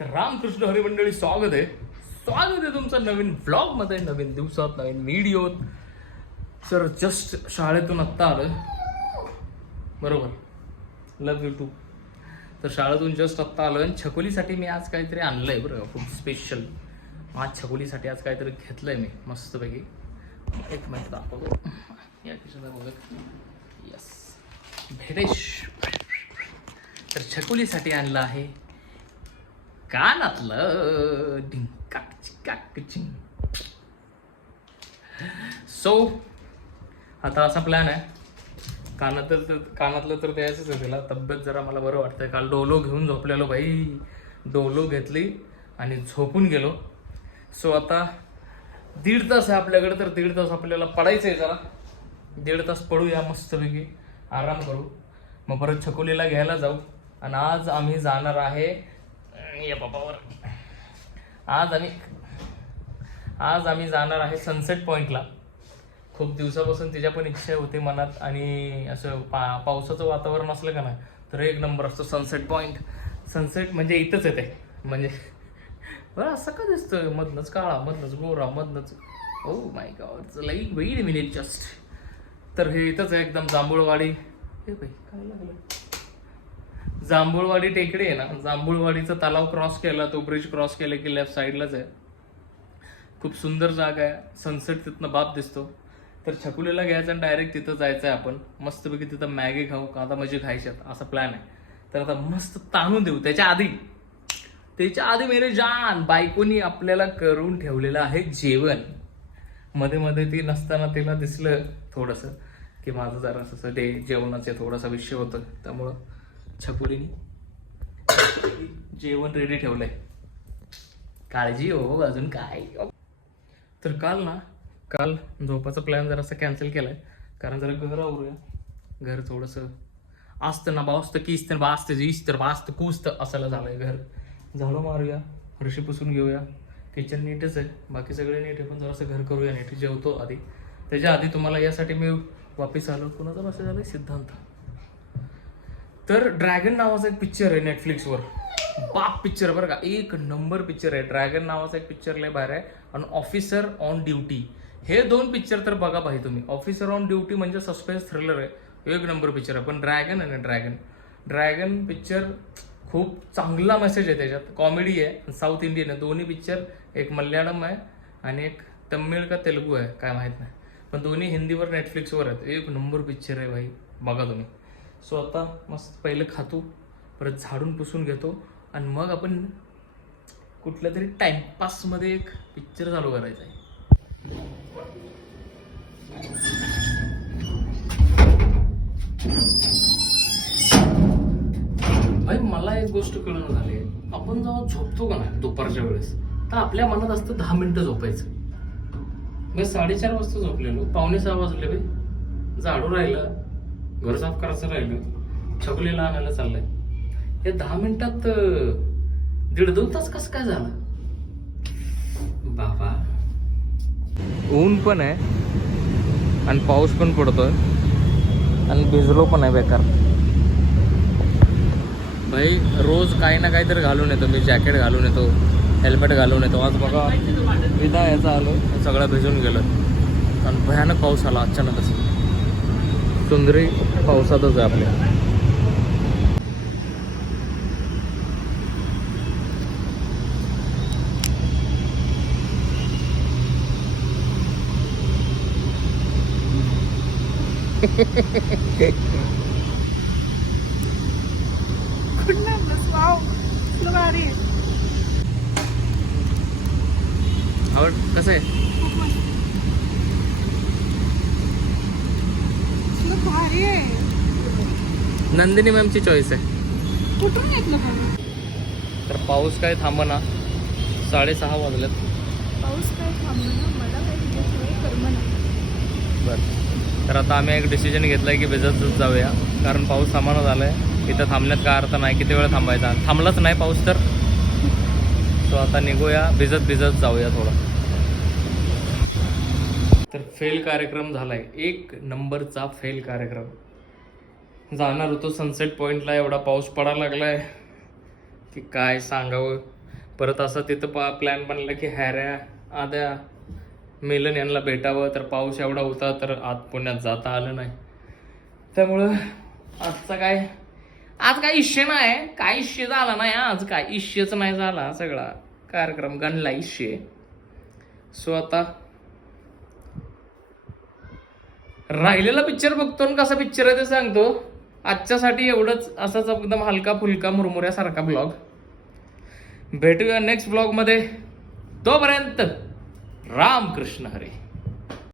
तर रामकृष्ण हरी मंडळी स्वागत आहे. स्वागत आहे तुमचं नवीन ब्लॉगमध्ये नवीन दिवसात नवीन व्हिडिओत सर जस्ट शाळेतून आत्ता आलं बरोबर. लव यू टू तर शाळेतून जस्ट आत्ता आलं आणि छकोलीसाठी मी आज काहीतरी आणलं आहे बरं खूप स्पेशल आज छकोलीसाठी आज काहीतरी घेतलं आहे मी मस्तपैकी. एक मिनिट दाखवतो. या किशोर बघत. यस भेटेश तर छकुलीसाठी आणलं आहे. कानातलं डिंकाक चिकाक सो आता असा प्लॅन आहे. कानातलं तर कानातलं तर द्यायचंच आहे तिला. तब्येत जरा मला बरं वाटतंय. काल डोलो घेऊन झोपलेलो भाई डोलो घेतली आणि झोपून गेलो. सो आता दीड तास आहे आपल्याकडे तर दीड तास आपल्याला पडायचं आहे जरा. दीड तास पडूया मस्तपैकी. आराम करू. मग परत छकोलीला घ्यायला जाऊ. आणि आज आम्ही जाणार आहे या बाबावर. आज आम्ही आज आम्ही जाणार आहे सनसेट पॉईंटला खूप दिवसापासून तिच्या पण इच्छा होती मनात आणि असं पा पावसाचं वातावरण असलं का नाही तर एक नंबर असतो सनसेट पॉईंट सनसेट म्हणजे इथंच येते. म्हणजे बरं असं का दिसतं मधनंच काळा मधनंच गोरा मधनंच ओ my god like wait minute just तर हे इथंच आहे एकदम जांभूळवाडी. हे काय लागलं? जांभूळवाडी टेकडी आहे ना जांभूळवाडीचा तलाव क्रॉस केला तो ब्रिज क्रॉस केला की लेफ्ट साईडलाच आहे. खूप सुंदर जागा आहे सनसेट तिथनं बाप दिसतो. तर छकुलीला घ्यायचं आणि डायरेक्ट तिथं जायचं आहे आपण. मस्तपैकी तिथं मॅगी खाऊ कांदा मजे खायच्यात असा प्लॅन आहे. तर आता मस्त ताणून देऊ त्याच्या आधी. त्याच्या आधी मेरे जान बायकोनी आपल्याला करून ठेवलेलं आहे जेवण. मध्ये मध्ये ती नसताना तिला दिसलं थोडंसं की माझं जरा असं डे जेवणाचे थोडासा विषय होतं त्यामुळं छपोरीनी जेवण रेडी ठेवलंय. काळजी हो अजून काय? तर काल ना काल झोपाचा प्लॅन जरासा कॅन्सल केलाय. कारण जरा घर आवरूया. घर थोडंसं असतं ना बा असतं इस्तर बा असतं कुसतं असायला झालंय घर. झाडू मारूया हरशी पुसून घेऊया. किचन नीटच आहे. बाकी सगळे नीट आहे पण जरासं घर करूया नीट. जेवतो आधी. त्याच्या आधी तुम्हाला यासाठी मी वापस आलो. कुणाचा मेसेज आलाय? सिद्धांत. तर ड्रॅगन नावाचा एक पिक्चर आहे नेटफ्लिक्सवर बाप पिक्चर बरं का. एक नंबर पिक्चर आहे. ड्रॅगन नावाचा एक पिक्चर लय बाहेर आहे. आणि ऑफिसर ऑन ड्युटी हे दोन पिक्चर तर बघा पाहिजे तुम्ही. ऑफिसर ऑन ड्युटी म्हणजे सस्पेन्स थ्रिलर आहे. एक नंबर पिक्चर आहे. पण ड्रॅगन आहे ना ड्रॅगन. ड्रॅगन पिक्चर खूप चांगला मेसेज आहे त्याच्यात. कॉमेडी आहे. साऊथ इंडियन आहे. दोन्ही पिक्चर एक मल्याळम आहे आणि एक तमिळ का तेलुगू आहे. काय माहीत नाही. पण दोन्ही हिंदीवर नेटफ्लिक्सवर आहेत. एक नंबर पिक्चर आहे भाई. बघा तुम्ही. सो आता मस्त पहिलं खातो परत झाडून पुसून घेतो आणि मग आपण कुठल्या तरी टाइमपासमध्ये एक पिक्चर चालू करायचा आहे. भाई मला एक गोष्ट कळून झाली आपण जेव्हा झोपतो का नाही दुपारच्या वेळेस तर आपल्या मनात असतं दहा मिनिटं झोपायचं. मी साडेचार वाजता झोपलेलो पावणे सहा वाजले बे. झाडू राहिलं घर साफ करायचं राहिलं. छकुलीला आणायला चाललंय. हे दहा मिनिटात दीड दोन तास कसं काय झालं? बाबा. ऊन पण आहे आणि पाऊस पण पडतोय आणि भिजलो पण आहे बेकार. भाई रोज काही ना काहीतरी घालून येतो. मी जॅकेट घालून येतो हेल्मेट घालून येतो. आज बघा विदा याचा आलो सगळं भिजून गेलो. आणि भयानक पाऊस आला अचानकच. सुंदरी पावसातच आहे आपल्या. आवड कसं आहे? नंदिनी मॅमची चॉईस आहे. कुठून घेतलं पण? तर पाऊस काय थांबना. साडेसहा वाजलेत. पाऊस काय थांबलं मला काय तिच्याशिवाय करमना. बरं. तर आता आम्ही एक डिसिजन घेतलं आहे की भिजतच जाऊया. कारण पाऊस थांबणं झाला आहे इथं थांबण्यात काय अर्थ नाही. किती वेळ थांबायचा? थांबलाच नाही पाऊस तर. सो आता निघूया. भिजत भिजत जाऊया थोडं. तर फेल कार्यक्रम झालाय. एक नंबरचा फेल कार्यक्रम. जाणार होतो सनसेट पॉईंटला एवढा पाऊस पडायला लागलाय. की काय सांगावं? परत असं तिथं पा प्लॅन बनला की हॅऱ्या आद्या मेलन यांना भेटावं. तर पाऊस एवढा होता तर आत पुण्यात जाता आलं नाही. त्यामुळं आजचा काय? आज काय इश्य नाही काय इश्य झाला नाही आज काय? इश्यच नाही झाला सगळा. कार्यक्रम गणला इश्य. सो आता राहिलेला पिक्चर बघतो आणि कसा पिक्चर आहे ते सांगतो. आजच्यासाठी एवढंच असाच एकदम हलका फुलका मुरमुऱ्यासारखा ब्लॉग भेटूया नेक्स्ट ब्लॉगमध्ये तोपर्यंत रामकृष्ण हरे.